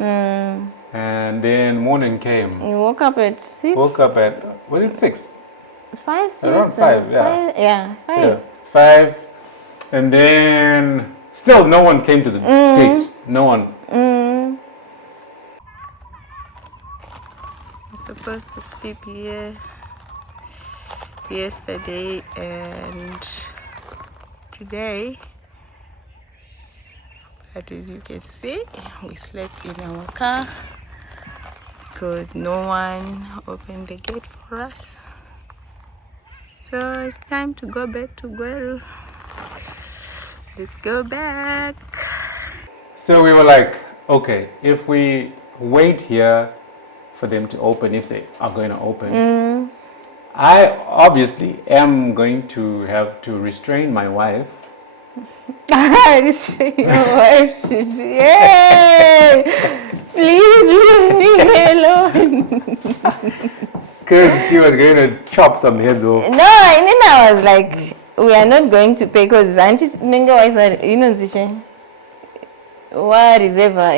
And then morning came. You woke up at 6? Woke up at, was it 6? 5, 6? Around 5, yeah. 5, yeah, 5. Yeah, 5. And then still no one came to the date. No one. I'm supposed to sleep here yesterday and today. But as you can see, we slept in our car because no one opened the gate for us. So it's time to go back to Gweru. Let's go back. So we were like, okay, if we wait here for them to open, if they are going to open, I obviously am going to have to restrain my wife. Restrain your wife, yay! Please leave me alone. Because she was going to chop some heads off. No, and then I was like, we are not going to pay because Auntie Ninga was like, you know, what is ever,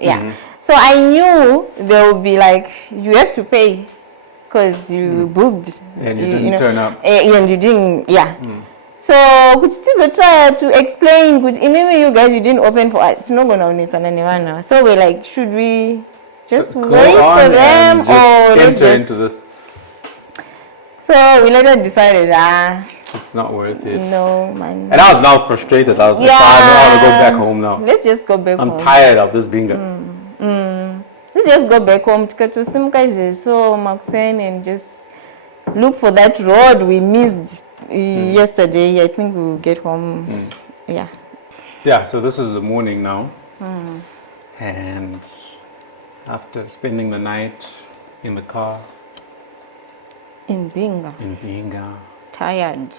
yeah. So I knew there would be like, you have to pay because you booked. And you didn't turn up. And you didn't, yeah. So, could you try to explain, maybe you guys, you didn't open for us. It's not going to need anyone. So we're like, should we just wait for them or let's just into this? So we later decided, it's not worth it. No, man. And I was now frustrated. I was like, I want to go back home now. Let's just go back home. I'm tired of this Binga. Let's just go back home to so Maxen and just look for that road we missed yesterday. I think we'll get home. Yeah. Yeah, so this is the morning now. And after spending the night in the car. In Binga. Tired.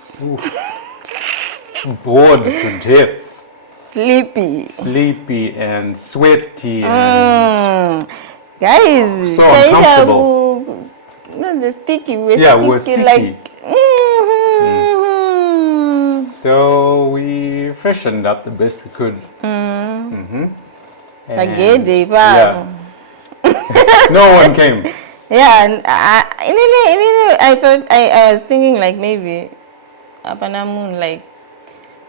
Bored to death. Sleepy and sweaty and guys, so uncomfortable. The sticky, we're sticky. Like, So we freshened up the best we could. No one came. Yeah, and I thought I was thinking like maybe Apanamun, like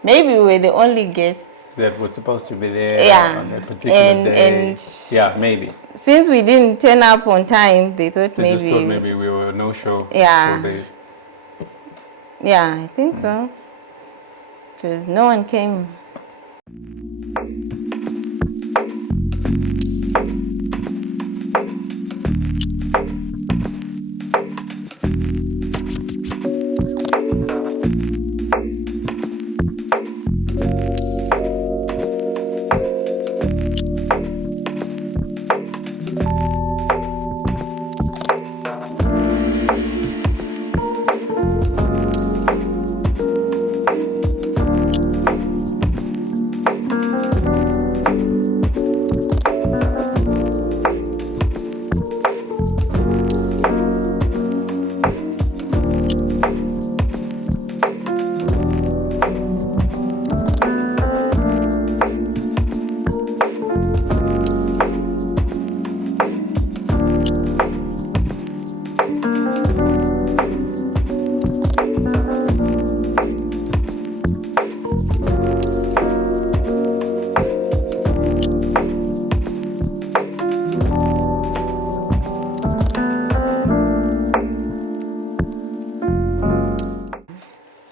maybe we were the only guests that were supposed to be there on that particular day. And yeah, maybe. Since we didn't turn up on time, they just thought maybe we were no show. Yeah. So yeah, I think so. Because no one came.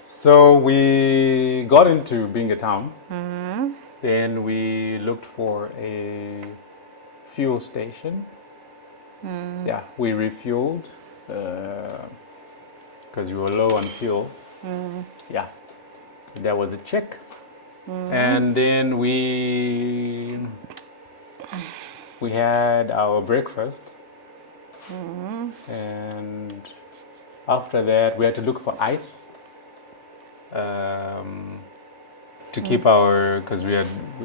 So we got into Binga town. Then we looked for a fuel station. Yeah, we refueled because we were low on fuel. Yeah, that was a check. And then we had our breakfast. And after that, we had to look for ice. To keep our, because we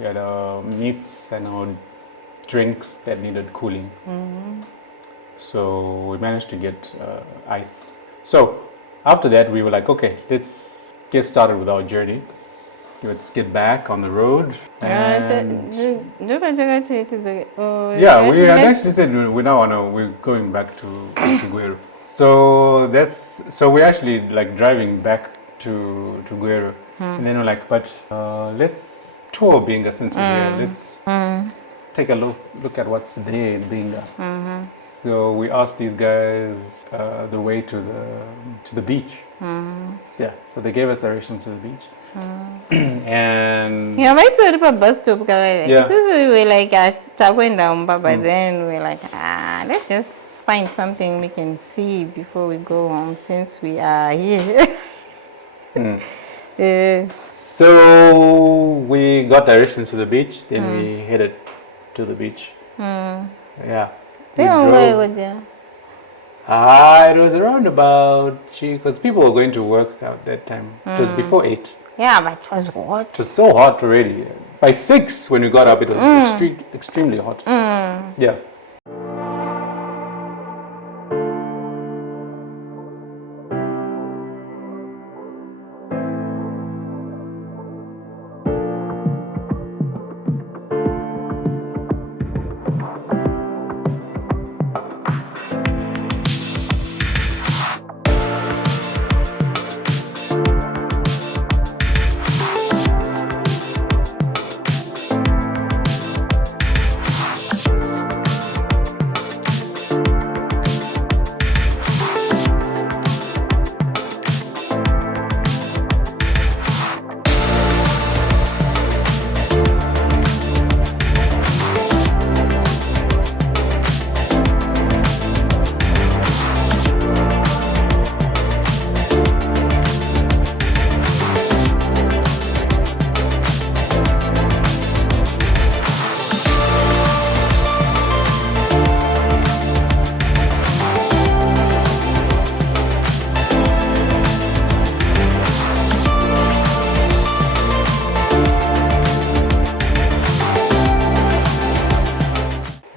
had our meats and our drinks that needed cooling. So we managed to get ice. So after that we were like, okay, let's get started with our journey. let's get back on the road. And Yeah, we had actually said we're going back to Gweru. So we're actually like driving back to Gweru, and then we're like, but let's tour Binga since we're here. Let's take a look at what's there in Binga. So we asked these guys the way to the beach. Yeah, so they gave us directions to the beach. And yeah, right to the bus stop. Yeah. So we were like going down, but then we were like, let's just find something we can see before we go home since we are here. So we got directions to the beach, then we headed to the beach. Yeah. Where was you? It was around about, because people were going to work out that time. It was before 8. Yeah, but it was hot. It was so hot already. By 6 when we got up, it was extremely hot. Yeah.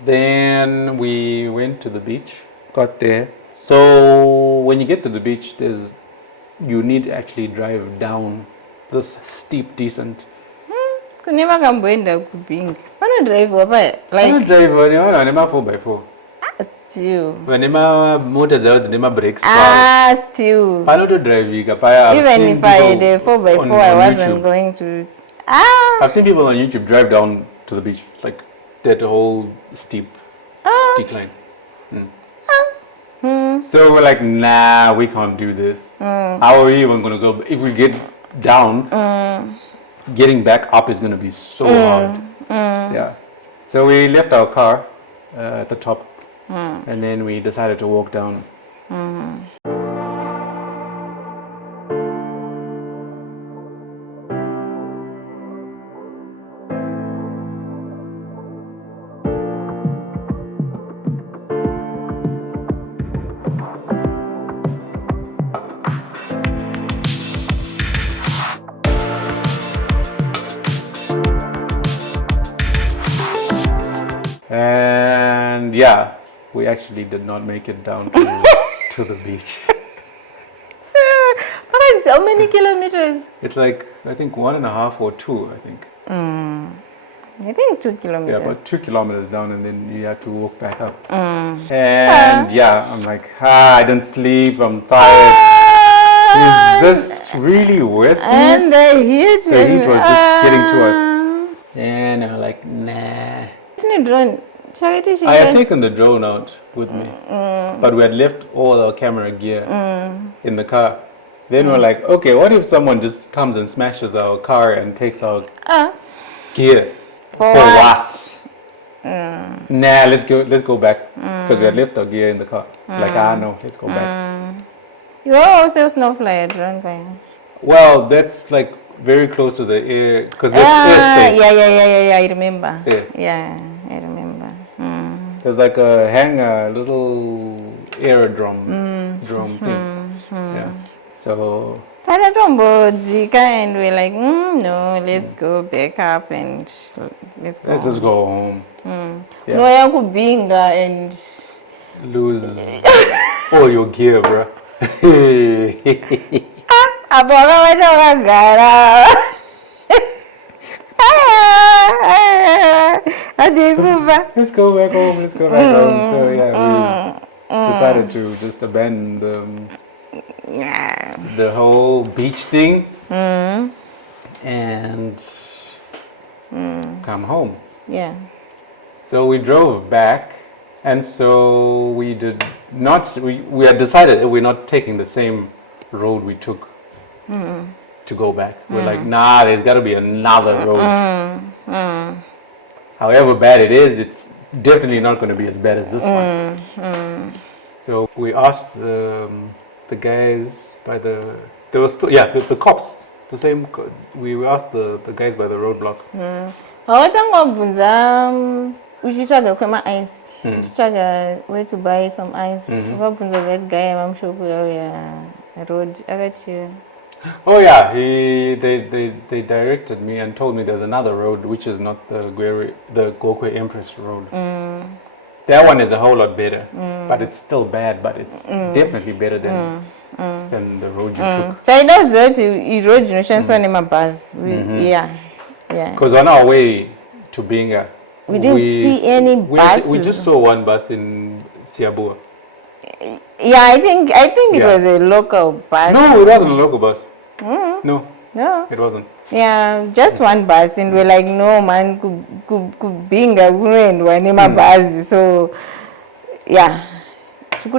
Then we went to the beach, got there. So when you get to the beach, you need to actually drive down this steep descent. Kunema kamboenda kubinga. Pana drive wapa I like drive when I'm 4x4. still. When I'm motor brakes. Still. I don't drive I've Even seen if I had a people 4x4, on I wasn't YouTube. going to. I've seen people on YouTube drive down to the beach, like that whole steep decline. So we're like, nah, we can't do this. How are we even gonna go? If we get down, getting back up is gonna be so hard. Yeah. So we left our car at the top, and then we decided to walk down. And yeah, we actually did not make it down to the beach. How many kilometers? It's like, I think 1.5 or 2, I think. I think 2 kilometers. Yeah, about 2 kilometers down, and then you have to walk back up. And yeah, I'm like, I didn't sleep, I'm tired. Is this really worth it? And the heat. The heat was just getting to us. And I'm like, nah. Drone. I had taken the drone out with me, but we had left all our camera gear in the car. Then we're like, okay, what if someone just comes and smashes our car and takes our gear? For what? Nah, let's go back, because we had left our gear in the car. Like, no, let's go back. You also snowfly drone by. Well, that's like very close to the air, because that's airspace. Yeah, I remember. Yeah, I remember. There's like a little aerodrome drone thing. Yeah. So and we're like, no, let's go back up and let's just go home. Yeah. No, I could Binga and lose all your gear, bro. Let's go back home. Let's go back home. So yeah, we decided to just abandon the whole beach thing and come home. Yeah. So we drove back, and so we did not. We had decided that we're not taking the same road we took to go back. We're like, nah, there's got to be another road. However bad it is, it's definitely not going to be as bad as this one. So we asked the guys by the the cops. The same. We asked the guys by the roadblock. Uchichaga kwema ice. Uchichaga where to buy some ice. Ukabvunza that guy amamshop ya road akachi. Oh yeah, they directed me and told me there's another road which is not the Gweru, the Gokwe Empress Road. That one is a whole lot better, but it's still bad. But it's definitely better than the road you took. So it does that. Road you know, bus. Yeah. Because on our way to Binga, we didn't see any buses. We just saw one bus in Siabua. Yeah, I think it was a local bus. No, it wasn't a local bus. No, it wasn't. Yeah, just one bus, and we're like, no man, could Binga and one bus. So yeah, in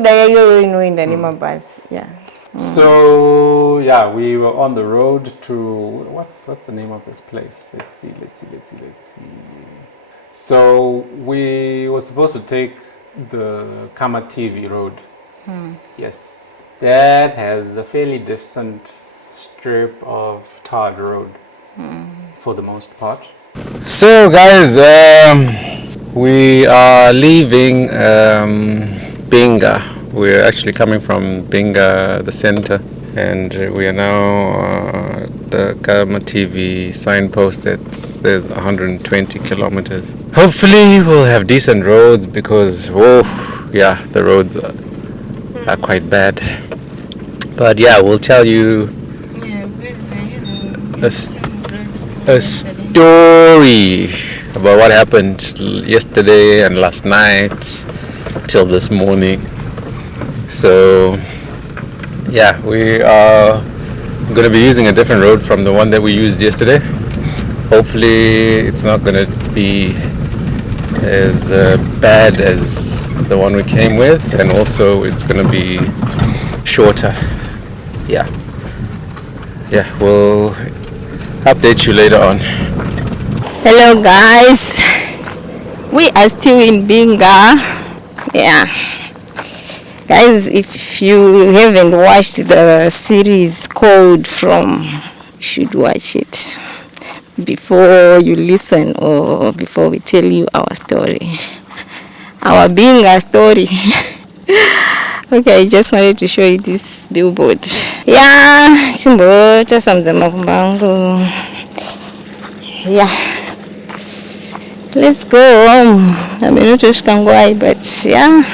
the bus. Yeah. So yeah, we were on the road to what's the name of this place? Let's see. So we were supposed to take the Kamativi Road. Yes, that has a fairly decent strip of tarred road for the most part. So guys, we are leaving Binga. We're actually coming from Binga, the center, and we are now the Kamativi signpost that says 120 kilometers. Hopefully we'll have decent roads because, the roads are quite bad. But yeah, we'll tell you a story about what happened yesterday and last night till this morning. So yeah, we are going to be using a different road from the one that we used yesterday. Hopefully it's not going to be as bad as the one we came with, and also it's going to be shorter. Yeah, we'll update you later on. Hello guys, we are still in Binga. Yeah guys, if you haven't watched the series called From, you should watch it before you listen or before we tell you our story, our Binga story. Okay, I just wanted to show you this billboard. Yeah, chimbota samzama kumbangu. Yeah, let's go home. I'm not sure, but yeah,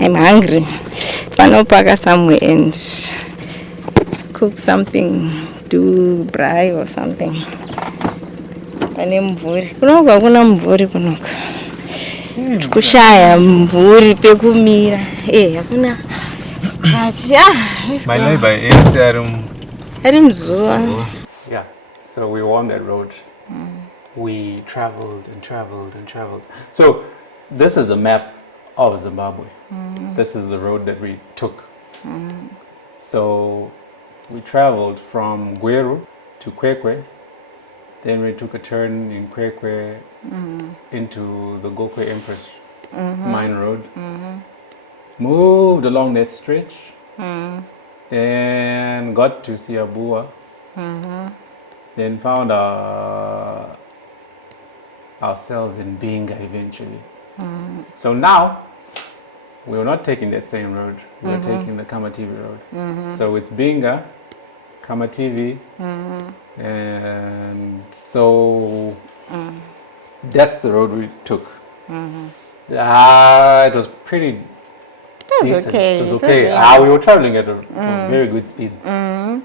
I'm hungry. I'll pack somewhere and cook something, do braai or something. Kuna mvuri kunoku. Kushaya mvuri pekumira. Hakuna. My neighbor is Arimzuwa. Yeah, so we were on that road. We traveled and traveled and traveled. So this is the map of Zimbabwe. This is the road that we took. So we traveled from Gweru to Kwekwe. Then we took a turn in Kwekwe into the Gokwe Empress Mine Road. Moved along that stretch. Then got to Siabua. Then found ourselves in Binga eventually. So now we're not taking that same road. We're taking the Kamativi Road. So it's Binga, Kamativi, and so that's the road we took. It was pretty decent. Okay. It was okay. We were traveling at a very good speed for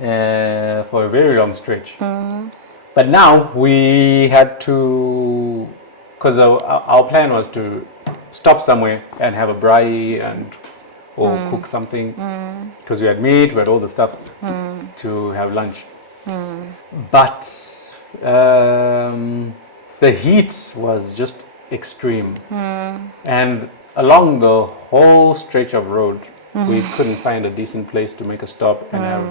a very long stretch. But now we had to because our plan was to stop somewhere and have a braai or cook something, because we had meat, we had all the stuff to have lunch. But the heat was just extreme, and along the whole stretch of road, we couldn't find a decent place to make a stop and have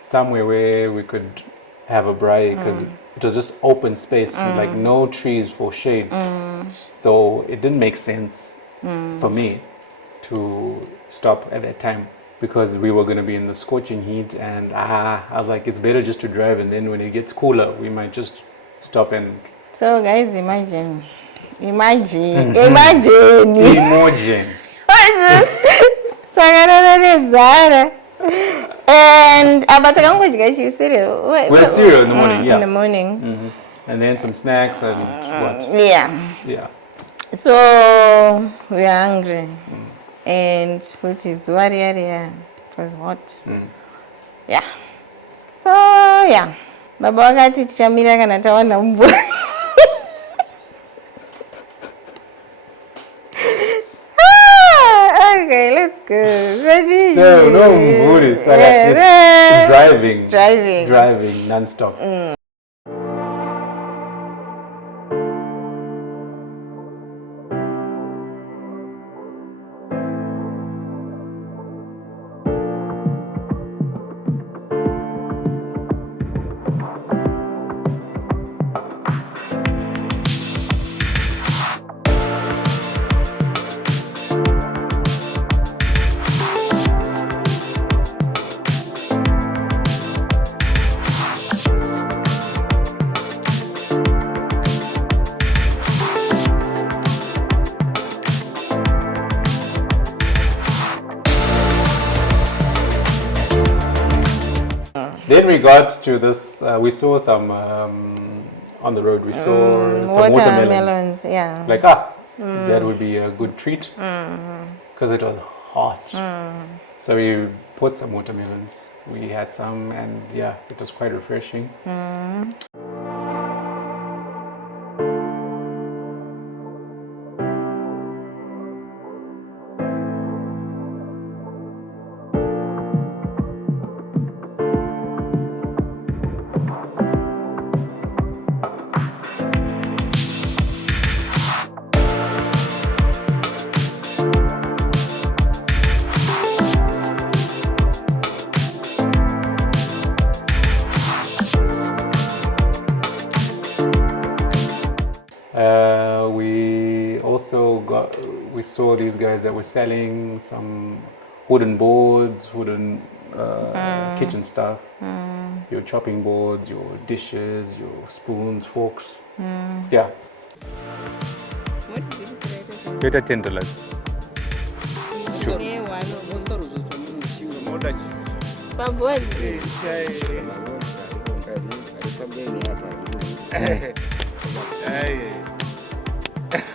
somewhere where we could have a braai, because it was just open space, like no trees for shade. So it didn't make sense for me to stop at that time, because we were going to be in the scorching heat, and I was like, it's better just to drive, and then when it gets cooler, we might just stop and... So guys, imagine. Imogen. And about you cereal. We had cereal in the morning, yeah. In the morning. And then some snacks and what? Yeah. So we are hungry. And food is warrior. It was hot. Yeah. So yeah. Baba wakati tichamira kana tawana mvua. Okay, let's go. Ready? So no mvuri. So it's driving non-stop. Then we got to this, we saw some, on the road, we saw some watermelons. Yeah. Like, that would be a good treat, because it was hot. So we bought some watermelons. We had some, and yeah, it was quite refreshing. We saw these guys that were selling some wooden boards, wooden kitchen stuff, your chopping boards, your dishes, your spoons, forks. Yeah. What did you say? Better $10.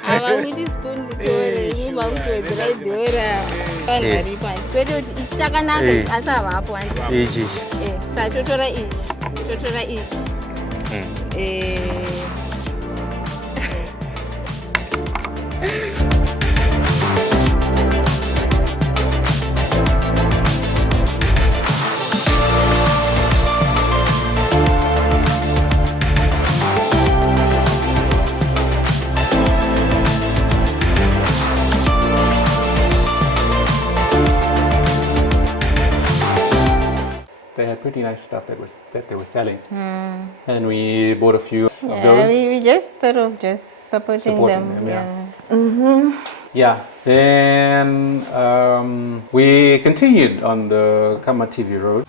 Avakuti spoon nditore imwe vakutoedzera idhora panhari panje kwete kuti ichi chakanaka asi havapo Ichi. Saka totora ichi They had pretty nice stuff that they were selling, and we bought a few of Yeah, those. we just thought of just supporting them. Yeah. Then we continued on the Kamativi Road.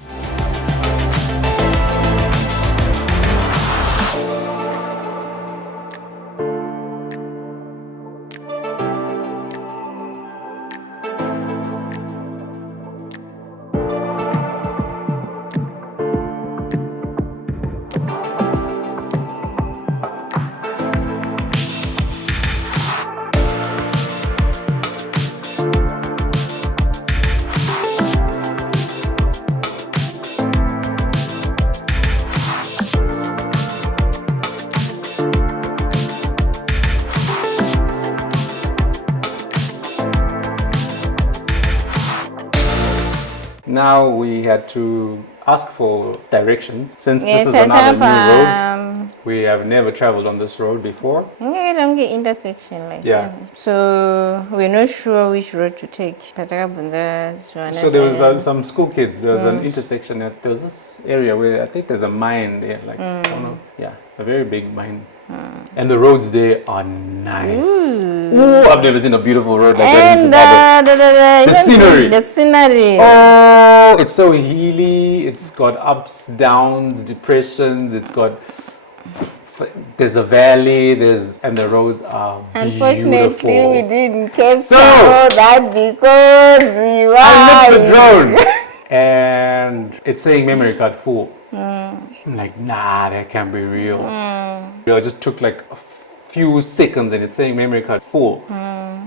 now we had to ask for directions since this is another new road. We have never traveled on this road before. Intersection like that. So we're not sure which road to take. So there was some school kids. There was an intersection. There was this area where I think there's a mine there, like a very big mine. And the roads there are nice. Ooh, I've never seen a beautiful road like that in Zimbabwe. The scenery. Oh, it's so hilly. It's got ups, downs, depressions. There's a valley. And the roads are Unfortunately, we didn't capture that because we were. I left the drone, and it's saying memory card full. I'm like, nah, that can't be real. It just took like a few seconds and it's saying memory card full.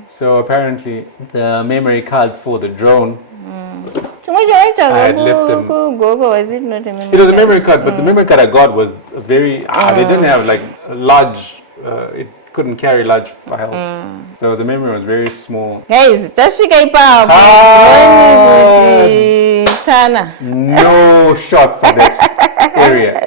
So apparently the memory cards for the drone, I had left them. Was it not a memory card? It was a memory card, but the memory card I got was very, they didn't have like large, it couldn't carry large files. So the memory was very small. Guys, no shots of this area.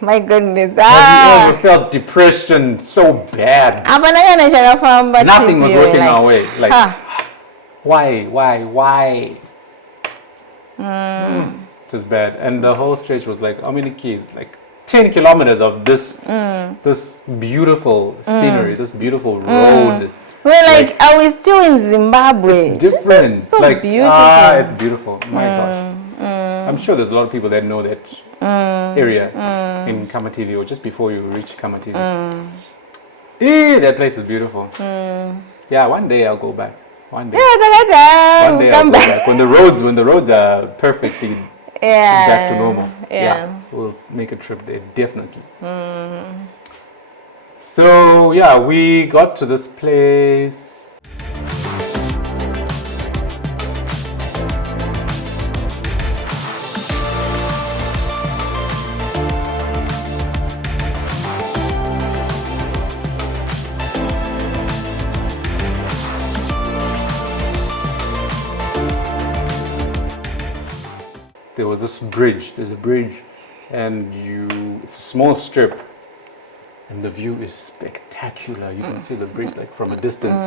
My goodness. Have you ever felt depression so bad? Nothing was working our way. Like, why? It was bad. And the whole stretch was like, how many keys? Like 10 kilometers of this beautiful scenery, this beautiful road. We're like, are we still in Zimbabwe? It's different. It's so beautiful. It's beautiful. My gosh. I'm sure there's a lot of people that know that area in Kamativi or just before you reach Kamativi. That place is beautiful. Yeah, one day I'll go back. One day. One day I'll go back. When the roads are perfectly back to normal. Yeah, we'll make a trip there definitely. So yeah, we got to this place. There was this bridge. There's a bridge, and it's a small strip, and the view is spectacular. You can see the bridge like from a distance.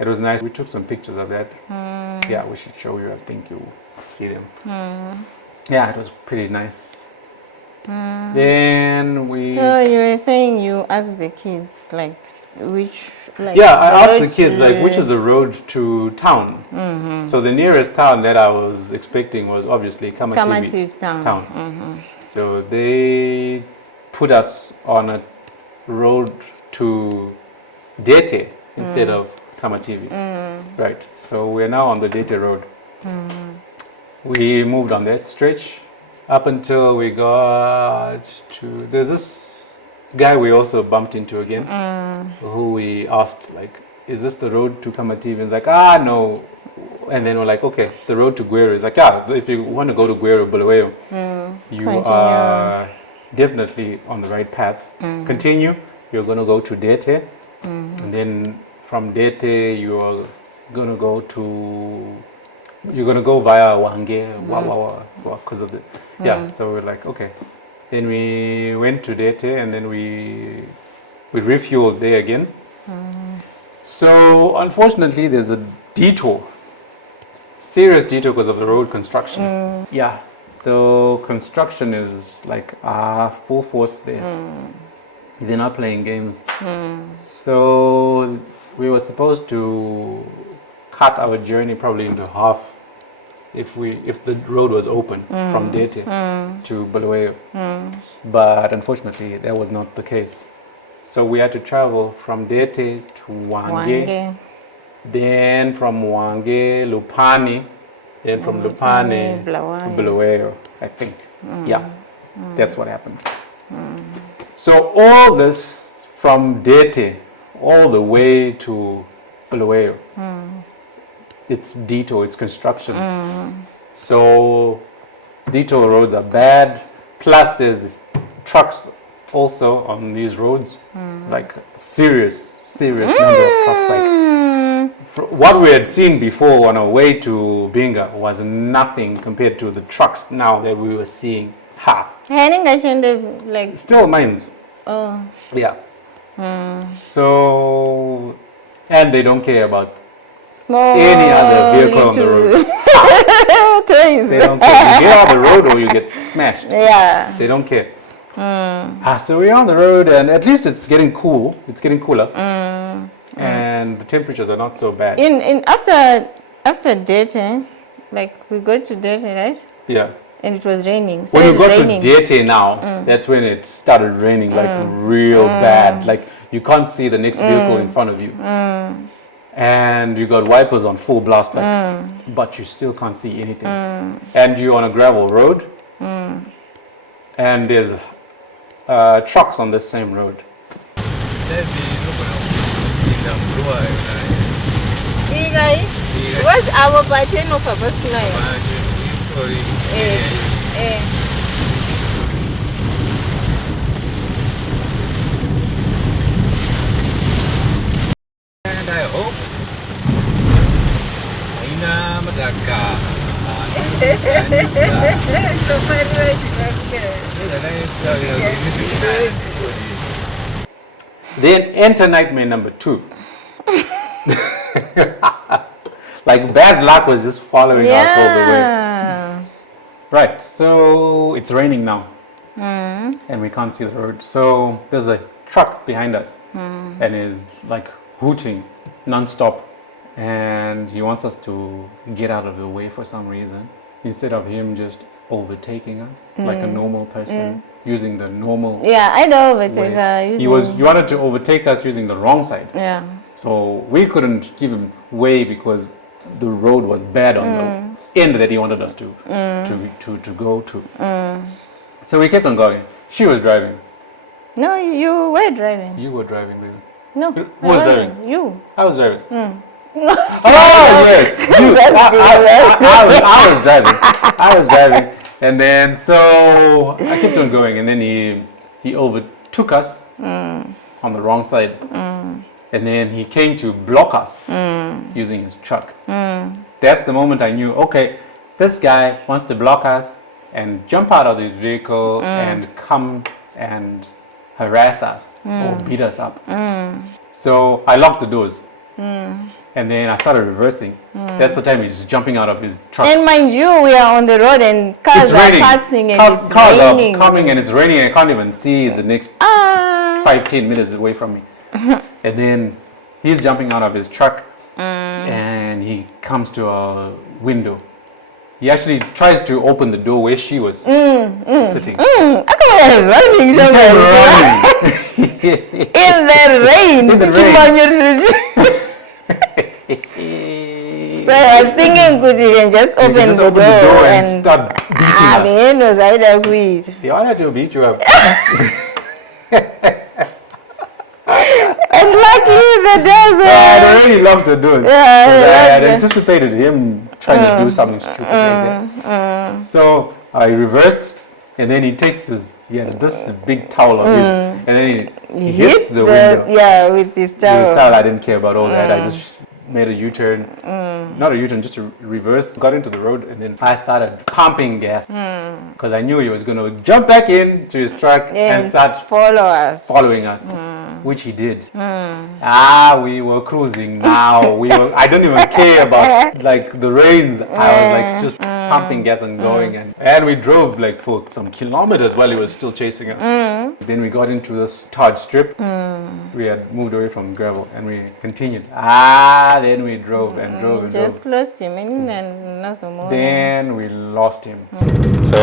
It was nice. We took some pictures of that. Yeah, we should show you. I think you'll see them. Yeah, it was pretty nice. Then we... So you were saying you asked the kids, like, which... Like, yeah, I asked the kids, like, which is the road to town? So the nearest town that I was expecting was obviously Kamativi town. So they put us on a road to Dete instead of Kamativi. Right, so we're now on the Dete Road. We moved on that stretch up until we got to... There's this guy we also bumped into again, who we asked, like, is this the road to Kamativi? And he's like, no. And then we're like, okay, the road to Gweru. It's like, yeah, if you want to go to Gweru, Bulawayo, you are definitely on the right path. Continue, you're going to go to Dete, and then from Dete, you are gonna go via Hwange, because of the So we're like, okay. Then we went to Dete, and then we refueled there again. So unfortunately, there's a detour, serious detour because of the road construction. Yeah. So construction is like full force there. They're not playing games. So we were supposed to cut our journey probably into half if the road was open from Dete to Bulawayo. But unfortunately, that was not the case. So we had to travel from Dete to Hwange, then from Hwange, Lupane, then from Lupane to Bulawayo, I think. Yeah, that's what happened. So all this from Dete all the way to Bulawayo, it's detour, it's construction. So detour roads are bad. Plus there's trucks also on these roads, like serious number of trucks. Like what we had seen before on our way to Binga was nothing compared to the trucks now that we were seeing. Like still mines. Oh. Yeah. So, and they don't care about small any other vehicle on the road. Toys. They don't care. You get off the road or you get smashed. Yeah. They don't care. So we're on the road, and at least it's getting cool. It's getting cooler, and the temperatures are not so bad. After Dete, like we go to Dete, right? Yeah. And it was raining. When you got to Dete now, that's when it started raining, like real bad. Like you can't see the next vehicle in front of you. And you got wipers on full blast, like, but you still can't see anything. And you're on a gravel road, and there's trucks on the same road. What's our pattern of a bus tonight? And I hope Aina Madaka. Then enter nightmare number 2. Like bad luck was just following us all the way. Right, so it's raining now, and we can't see the road. So there's a truck behind us, and is like hooting non-stop, and he wants us to get out of the way for some reason, instead of him just overtaking us like a normal person using the normal. Yeah, I know overtaker. He wanted to overtake us using the wrong side. Yeah. So we couldn't give him way because the road was bad on the end that he wanted us to go to. So we kept on going. She was driving. No, you were driving. You were driving, baby. No, Who was driving? You. I was driving. Oh yes, you. I was driving. I was driving, and then so I kept on going, and then he overtook us on the wrong side, and then he came to block us using his truck. That's the moment I knew, okay, this guy wants to block us and jump out of his vehicle and come and harass us or beat us up. So I locked the doors. And then I started reversing. That's the time he's jumping out of his truck. And mind you, we are on the road and cars are passing and it's cars raining. are coming and it's raining. I can't even see the next 5-10 minutes away from me. And then he's jumping out of his truck and he comes to our window. He actually tries to open the door where she was sitting. Running. In the rain. In the rain. So I was thinking, could you can just open the door and start beating us. He wanted to beat you up. And luckily the doors I already locked the doors. Yeah, I had anticipated him trying to do something stupid like that. So I reversed, and then he takes he had this big towel of his, and then he hits the window. Yeah, with his towel. With his towel, I didn't care about all that. I just made a U-turn. Not a U-turn, just a reverse. Got into the road, and then I started pumping gas because I knew he was going to jump back into his truck and start following us, which he did. We were cruising now. I don't even care about like the rains. I was like just pumping gas and going, and we drove like for some kilometers while he was still chasing us. Then we got into this tarred strip. We had moved away from gravel, and we continued. Then we drove and drove and just drove. lost him and another more. Then we lost him. So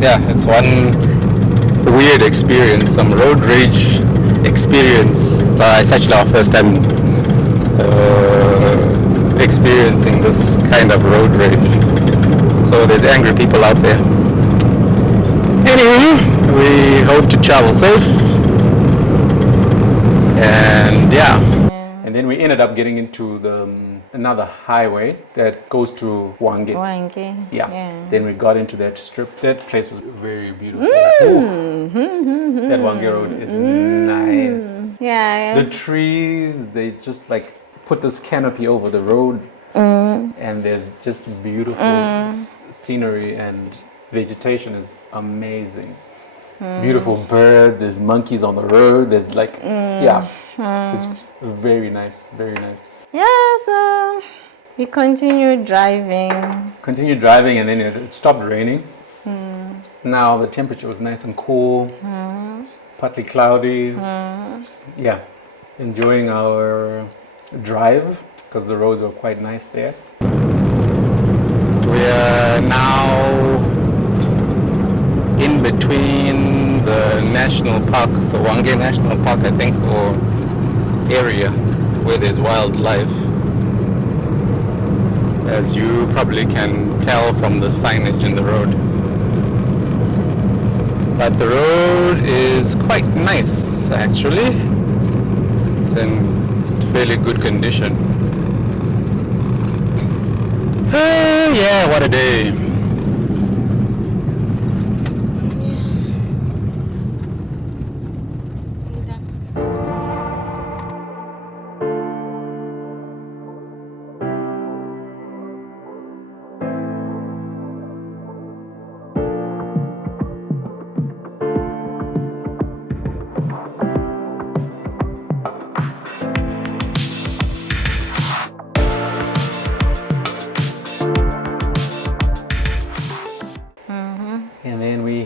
yeah, it's one weird experience, some road rage experience. It's actually our first time experiencing this kind of road rage. So there's angry people out there. Anyway, we hope to travel safe. And and then we ended up getting into another highway that goes to Hwange. Yeah. Then we got into that strip. That place was very beautiful. That Hwange Road is nice. Yeah. The trees, they just like put this canopy over the road, and there's just beautiful scenery, and vegetation is amazing. Beautiful birds, there's monkeys on the road, there's like, it's very nice, very nice. Yeah, so we continued driving. And then it stopped raining. Now the temperature was nice and cool, partly cloudy. Yeah, enjoying our drive because the roads were quite nice there. We are now in between the national park, the Hwange National Park, I think, or area where there's wildlife. As you probably can tell from the signage in the road. But the road is quite nice, actually. It's in fairly good condition. Yeah, what a day.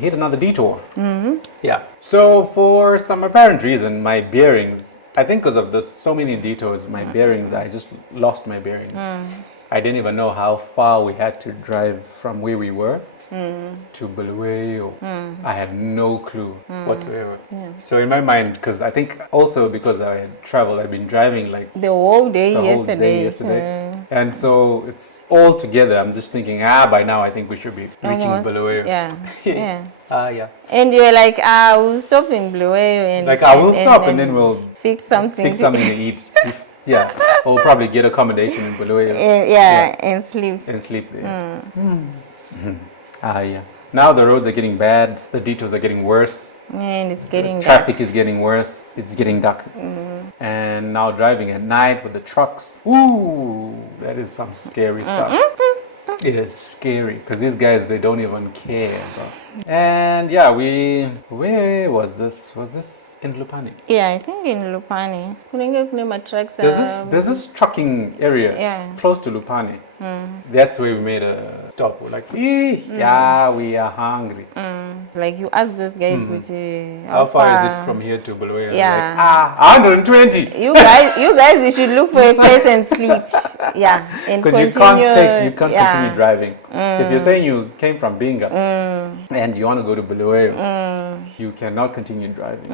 Hit another detour. Yeah. So for some apparent reason, my bearings, I think because of the so many detours, my bearings, I just lost my bearings. I didn't even know how far we had to drive from where we were to Bulawayo. I had no clue whatsoever. So in my mind, because I think also because I had traveled, I'd been driving like the whole day yesterday. And so it's all together. I'm just thinking, by now I think we should be reaching Bulawayo. Yeah. And you were like, we'll stop in Bulawayo. We'll stop and then we'll fix something to eat. Or probably get accommodation in Bulawayo. And sleep. And sleep there. Now the roads are getting bad. The detours are getting worse. And it's getting traffic is getting worse. It's getting dark. And now driving at night with the trucks. Ooh, that is some scary stuff. It is scary because these guys, they don't even care, bro. And where was this? Was this in Lupane? Yeah, I think in Lupane. There's this trucking area close to Lupane. That's where we made a stop. We're like, we are hungry. Like you ask those guys, which how far is it from here to Bulawayo? Like, 120. You guys, you should look for a place and sleep. Yeah, and because you can't continue driving. If you're saying you came from Binga and you want to go to Bulawayo, you cannot continue driving.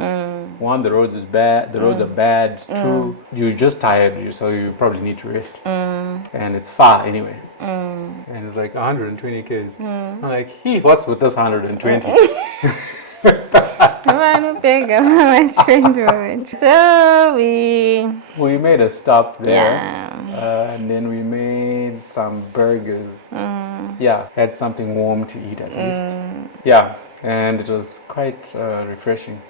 One, the roads is bad. The roads are bad. Two, you're just tired, so you probably need to rest. And it's far anyway. And it's like 120 k's. I'm like, what's with this 120? So we made a stop there, and then we made some burgers. Had something warm to eat at least. And it was quite refreshing.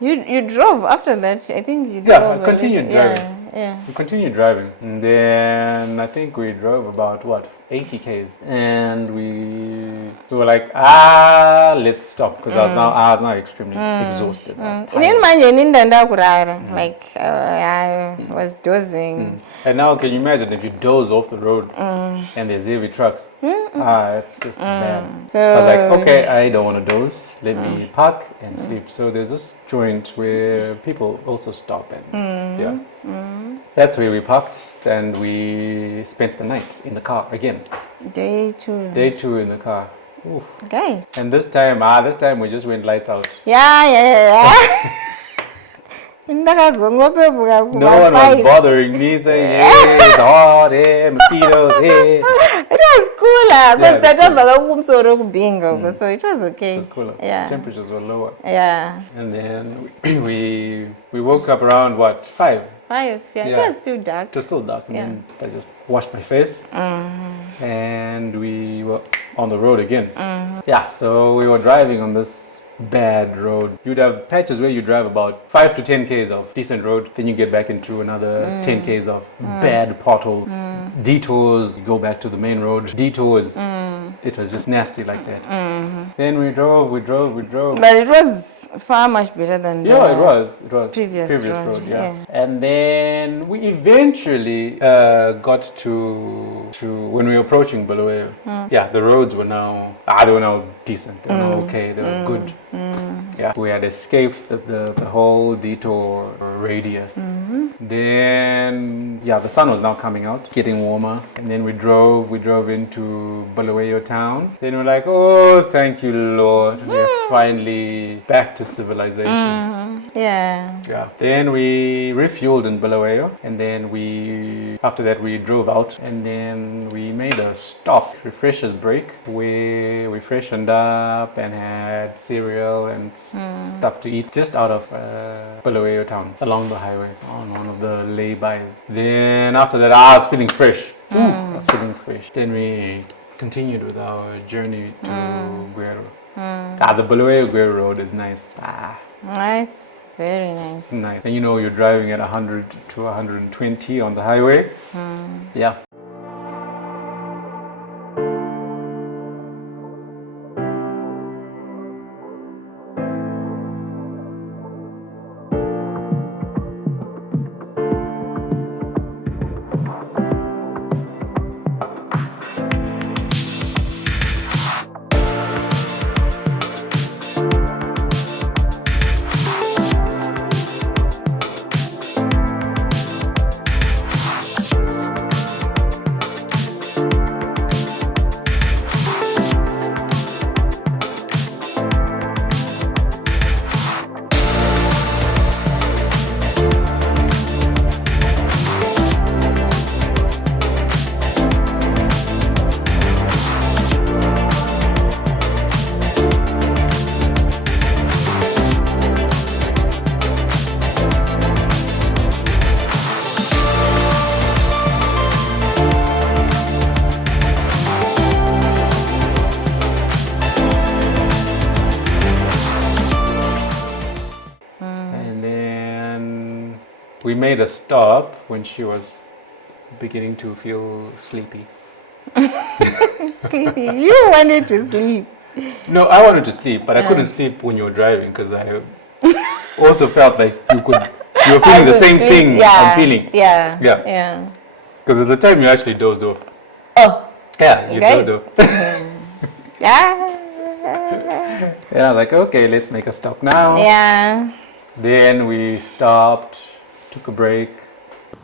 You drove after that. I think you drove. I continued driving. Yeah. We continued driving, and then I think we drove about 80 k's, and we were like, let's stop, because I was now extremely exhausted. I was Inini tired. manje nindanda kurara. Like I was dozing. And now, can you imagine if you doze off the road and there's heavy trucks? It's just bad. So I was like, okay, I don't want to doze. Let me park and sleep. So there's this joint where people also stop, and that's where we parked, and we spent the night in the car again. Day 2. Day 2 in the car. Oof. Okay. And this time we just went lights out. Yeah. No one was bothering me, saying, hey, it's hot, hey, mosquitoes, hey. It was cooler because Yeah, that Binga, so it was okay. It was cooler. Yeah. Temperatures were lower. Yeah. And then we woke up around 5? 5. Yeah. It Yeah. was too dark. It was still dark, and Yeah. then I just washed my face, and we were on the road again. Yeah, so we were driving on this bad road. You'd have patches where you drive about 5 to 10 k's of decent road, then you get back into another 10 k's of bad pothole, detours, you go back to the main road, detours. It was just nasty like that. Then we drove. But it was far much better than Yeah, it was previous road, yeah. yeah. And then we eventually got to when we were approaching Bulawayo. Yeah, the roads were now decent. They were now okay. They were good. Yeah, we had escaped the whole detour radius. Then the sun was now coming out, getting warmer, and then we drove into Bulawayo town. Then we're like, oh, thank you, Lord, we're finally back to civilization. Yeah. Then we refueled in Bulawayo, and then after that we drove out, and then we made a stop, refresher's break, where we freshened up and had cereal and stuff to eat just out of Bulawayo town, along the highway, on one of the lay-bys. Then after that, I was feeling fresh. I was feeling fresh. Then we continued with our journey to Gweru. The Bulawayo Gweru road is nice. Nice. Very nice. It's nice. And you're driving at 100 to 120 on the highway. Yeah. We made a stop when she was beginning to feel sleepy. Sleepy. You wanted to sleep. No, I wanted to sleep, but I couldn't sleep when you were driving because I also felt like you were feeling the same thing I'm feeling. Yeah. Because at the time you actually dozed off. Oh. Yeah, you Guys. dozed off. Yeah. Yeah, like, okay, let's make a stop now. Yeah. Then we stopped, took a break.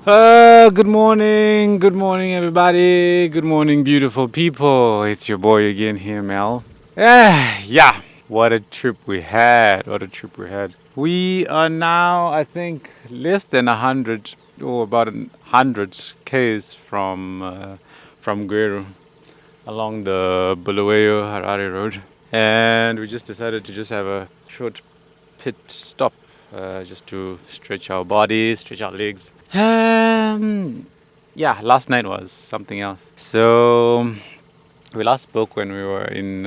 Good morning, everybody. Good morning, beautiful people. It's your boy again here, Mel. Yeah, what a trip we had. We are now, I think, less than 100 or about 100 k's from Gweru along the Bulawayo Harare Road, and we just decided to just have a short pit stop. Just to stretch our bodies, stretch our legs. Yeah, last night was something else. So we last spoke when we were in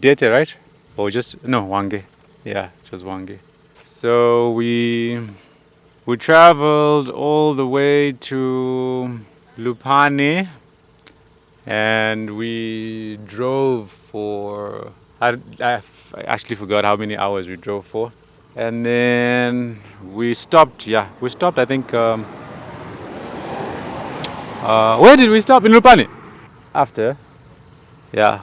Dete, right? Or Hwange. Yeah, it was Hwange. So we We traveled all the way to Lupane, and we drove for, I actually forgot how many hours we drove for. And then we stopped, I think, where did we stop? In Lupane? After, I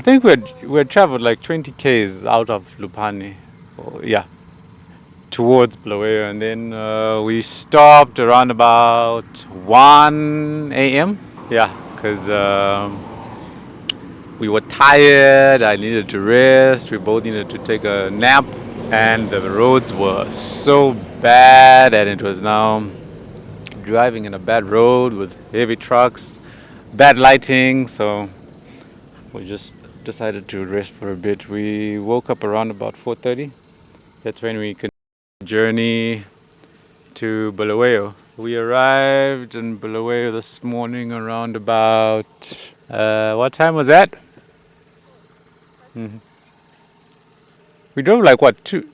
think we had traveled like 20 k's out of Lupane, towards Bulawayo, and then we stopped around about 1 a.m. Yeah, because we were tired. I needed to rest. We both needed to take a nap, and the roads were so bad, and it was now driving in a bad road with heavy trucks, bad lighting. So we just decided to rest for a bit. We woke up around about 4:30. That's when we continued the journey to Bulawayo. We arrived in Bulawayo this morning around about what time was that? We drove like what, 2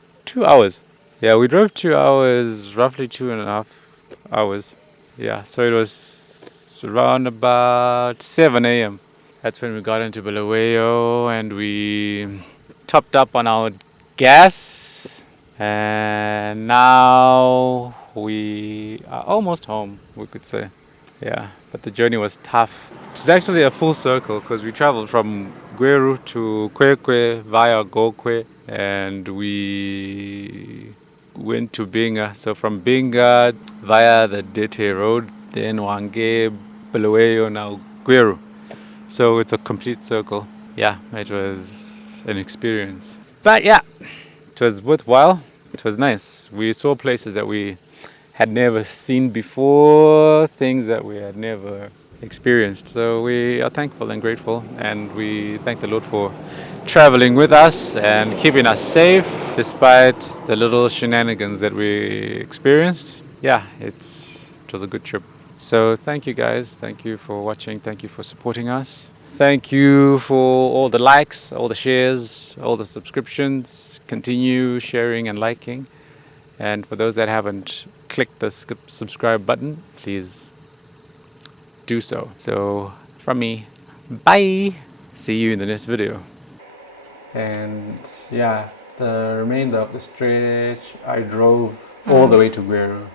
hours? Yeah, we drove 2 hours, roughly 2.5 hours. Yeah, so it was around about 7 a.m. That's when we got into Bulawayo, and we topped up on our gas, and now we are almost home, we could say. Yeah, but the journey was tough. It's actually a full circle because we traveled from Gweru to Kwekwe via Gokwe, and we went to Binga. So from Binga via the Dete Road, then Hwange, Bulawayo, now Gweru. So it's a complete circle. Yeah, it was an experience. But yeah, it was worthwhile. It was nice. We saw places that we had never seen before, things that we had never experienced. So we are thankful and grateful, and we thank the Lord for traveling with us and keeping us safe despite the little shenanigans that we experienced. Yeah, it was a good trip. So thank you guys. Thank you for watching. Thank you for supporting us. Thank you for all the likes, all the shares, all the subscriptions. Continue sharing and liking. And for those that haven't clicked the subscribe button, please do so. So from me, bye. See you in the next video. And yeah, the remainder of the stretch, I drove all the way to Gweru.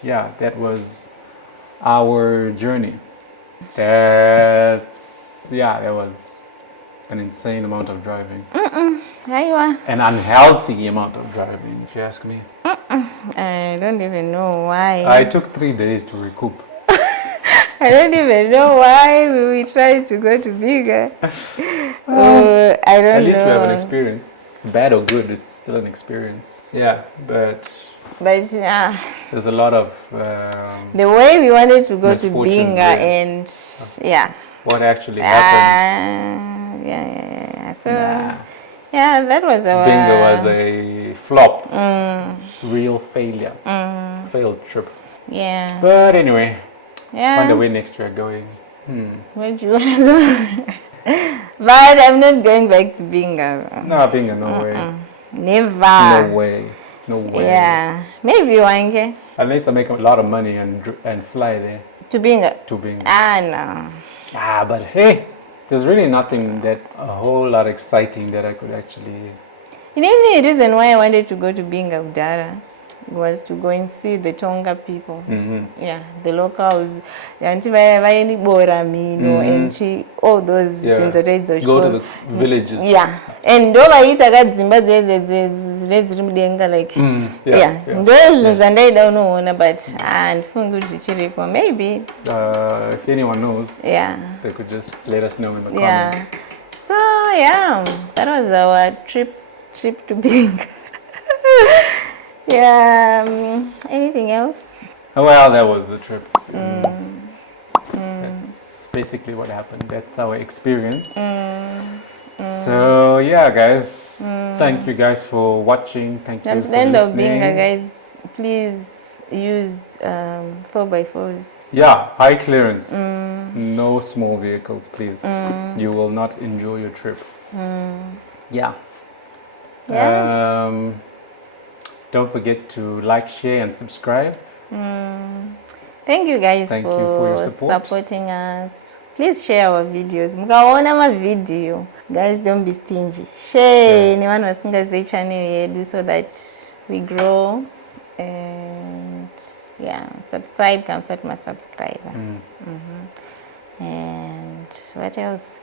Yeah, that was our journey. That was an insane amount of driving. There you are. An unhealthy amount of driving, if you ask me. I don't even know why. I took 3 days to recoup. I don't even know why we tried to go to Binga. I don't know. At least we have an experience. Bad or good, it's still an experience. Yeah, but there's a lot of the way we wanted to go to misfortunes Binga there. and yeah. What actually happened. So yeah, that was our Binga was a flop. Real failure. Failed trip. Yeah. But anyway, Yeah. wonder where next we are going. Where do you want to go? But I'm not going back to Binga. No, Binga, no way. Never. No way. No way. Yeah. Maybe Hwange. Unless I make a lot of money and fly there To Binga. to Binga. No. But hey, there's really nothing that a whole lot exciting that I could actually. You know the reason why I wanted to go to Binga Udara was to go and see the Tonga people. Yeah, the locals. And all those Yeah. Go to the villages. Yeah. And over it I got Zimbabwe like yeah. Those and I don't know but and maybe if anyone knows, yeah. they could just let us know in the comments. Yeah. So yeah, that was our trip to Binga. Yeah. Anything else? Well, that was the trip. That's basically what happened. That's our experience. So yeah, guys, thank you guys for watching. Thank you At for the end of listening. Binga, guys, please use 4x4s. Yeah, high clearance. No small vehicles, please. You will not enjoy your trip. Yeah. Yeah. Don't forget to like, share, and subscribe. Thank you guys Thank you for your support. supporting us. Please share our videos. Mukaona ma video. Guys, don't be stingy. Share anyone wasingazive channel yedu so that we grow. And yeah, subscribe. Kamsat my subscriber. And what else?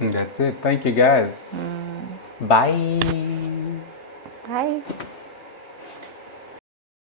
That's it. Thank you, guys. Bye. Bye.